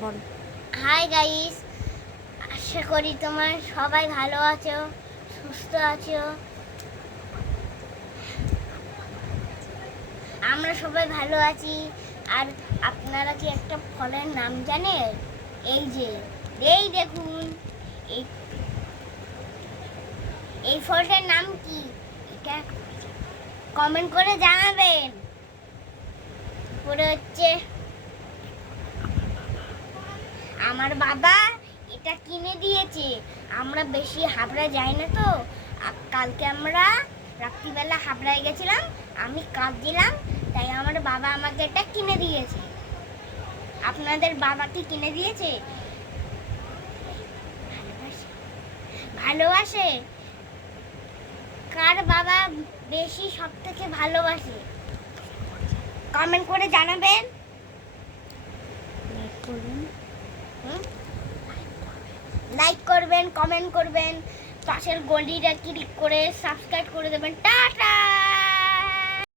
বল। Hi guys, আশা করি তোমার সবাই ভালো আছো, সুস্থ আছো। আমরা সবাই ভালো আছি। আর আপনারা কি একটা ফলের নাম জানেন? এই দেখুন, এই এই ফলটার নাম কি? এটা কমেন্ট করে জানাবেন। পরে হচ্ছে আমার বাবা এটা কিনে দিয়েছে। আমরা বেশি হাবড়া যাই না তো। কালকে আমরা রাত্রিবেলা হাবড়ায় গেছিলাম, আমি কাঁদছিলাম, তাই আমার বাবা আমাকে এটা কিনে দিয়েছে। আপনাদের বাবা কি কিনে দিয়েছে? ভালোবাসে? কার বাবা বেশি সব থেকে ভালোবাসে? কমেন্ট করে জানাবেন। লাইক করবেন, কমেন্ট করবেন, পাশের গলিটা ক্লিক করে সাবস্ক্রাইব করে দেবেন। টাটা।